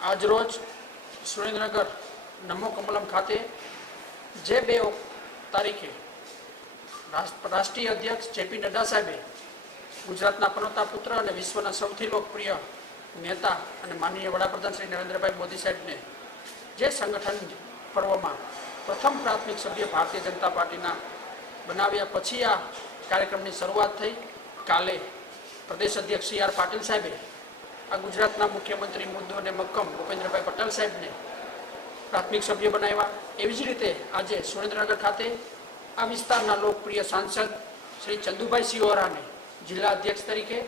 આજરોજ સુરેન્દ્રનગર નમો કમલમ ખાતે જે બે તારીખે રાષ્ટ્રીય અધ્યક્ષ જેપી નડ્ડા સાહેબે ગુજરાતના પનોતા પુત્ર અને વિશ્વના સૌથી લોકપ્રિય નેતા અને માનનીય વડાપ્રધાન શ્રી નરેન્દ્રભાઈ મોદી સાહેબને જે સંગઠન પર્વમાં પ્રથમ પ્રાથમિક સભ્ય ભારતીય જનતા પાર્ટીના બનાવ્યા પછી આ કાર્યક્રમની શરૂઆત થઈ. કાલે પ્રદેશ અધ્યક્ષ સી આર પાટીલ સાહેબે આ ગુજરાતના મુખ્યમંત્રી મુદ્દો અને મક્કમ ભૂપેન્દ્રભાઈ પટેલ સાહેબને પ્રાથમિક સભ્ય બનાવ્યા. એવી જ રીતે આજે સુરેન્દ્રનગર ખાતે આ વિસ્તારના લોકપ્રિય સાંસદ શ્રી ચંદુભાઈ સિંહોરાને જિલ્લા અધ્યક્ષ તરીકે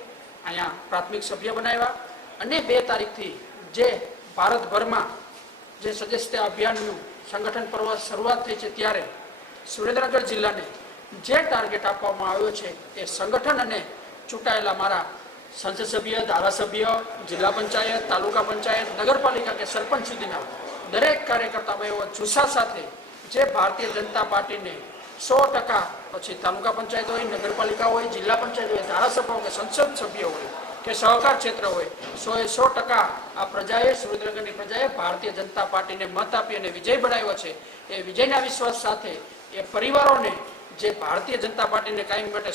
અહીંયા પ્રાથમિક સભ્ય બનાવ્યા અને બે તારીખથી જે ભારતભરમાં જે સદસ્ય અભિયાનનું સંગઠન પર્વ શરૂઆત થઈ છે ત્યારે સુરેન્દ્રનગર જિલ્લાને જે ટાર્ગેટ આપવામાં આવ્યો છે એ સંગઠન અને ચૂંટાયેલા મારા સંસદ સભ્ય ધારાસભ્ય, જિલ્લા પંચાયત, તાલુકા પંચાયત, નગરપાલિકા કે સરપંચ સુધીના દરેક કાર્યકર્તાઓ એવો જુસ્સા સાથે જે ભારતીય જનતા પાર્ટીને સો ટકા પછી તાલુકા પંચાયત હોય, નગરપાલિકા હોય, જિલ્લા પંચાયત હોય, ધારાસભ્ય કે સંસદ સભ્ય હોય કે સહકાર ક્ષેત્ર હોય, સો એ સો ટકા આ પ્રજાએ, સુરેન્દ્રનગરની પ્રજાએ ભારતીય જનતા પાર્ટીને મત આપી અને વિજય બનાવ્યો છે. એ વિજયના વિશ્વાસ સાથે એ પરિવારોને જે ભારતીય જનતા પાર્ટીને કાયમ માટે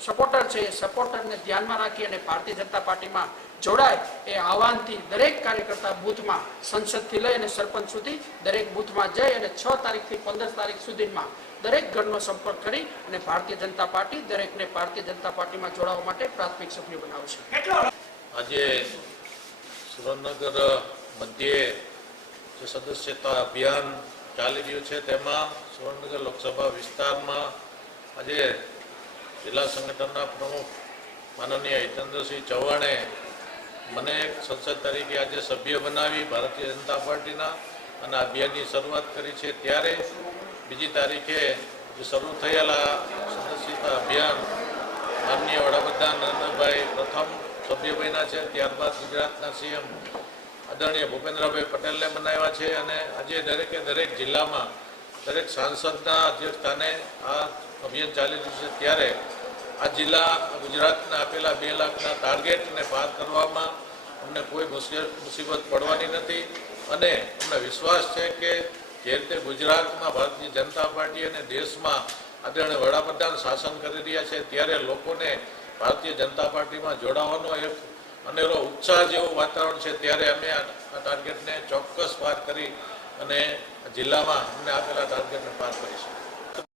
સપોર્ટર છે, એ સપોર્ટરને ધ્યાનમાં રાખી અને ભારતીય જનતા પાર્ટીમાં જોડાય, એ આહવાનથી દરેક કાર્યકર્તા બૂથમાં સંસદથી લઈ અને સરપંચ સુધી દરેક બૂથમાં જઈ અને છ તારીખથી પંદર તારીખ સુધીમાં દરેક ઘરનો સંપર્ક કરી અને ભારતીય જનતા પાર્ટી દરેકને ભારતીય જનતા પાર્ટીમાં જોડાવા માટે પ્રાથમિક સભ્ય બનાવશે. આજે સુરેન્દ્રનગર મધ્યે સદસ્યતા અભિયાન ચાલી રહ્યું છે. તેમાં સુરેન્દ્રનગર લોકસભા વિસ્તારમાં આજે જિલ્લા સંગઠનના પ્રમુખ માનનીય હિતેન્દ્રસિંહ ચૌહાણે મને સંસદ તરીકે આજે સભ્ય બનાવી ભારતીય જનતા પાર્ટીના અને અભિયાનની શરૂઆત કરી છે. ત્યારે બીજી તારીખે જે શરૂ થયેલા સદસ્યતા અભિયાન માનનીય વડાપ્રધાન નરેન્દ્રભાઈ પ્રથમ સભ્ય બન્યા છે. ત્યારબાદ ગુજરાતના સીએમ આદરણીય ભૂપેન્દ્રભાઈ પટેલને બનાવ્યા છે અને આજે દરેકે દરેક જિલ્લામાં દરેક સાંસદના અધ્યક્ષસ્થાને આ અભિયાન ચાલી રહ્યું છે. ત્યારે આ જિલ્લા ગુજરાતના આપેલા બે લાખના ટાર્ગેટને પાર કરવામાં અમને કોઈ મુસીબત પડવાની નથી અને અમને વિશ્વાસ છે કે જે રીતે ગુજરાતમાં ભારતીય જનતા પાર્ટી અને દેશમાં આદરણીય વડાપ્રધાન શાસન કરી રહ્યા છે, ત્યારે લોકોને ભારતીય જનતા પાર્ટીમાં જોડાવાનો એક અનેરો ઉત્સાહ જેવું વાતાવરણ છે, ત્યારે અમે આ આ ટાર્ગેટને ચોક્કસ પાર કરી અને જિલ્લામાં અમને આપેલા ટાર્ગેટને પાર કરીશું.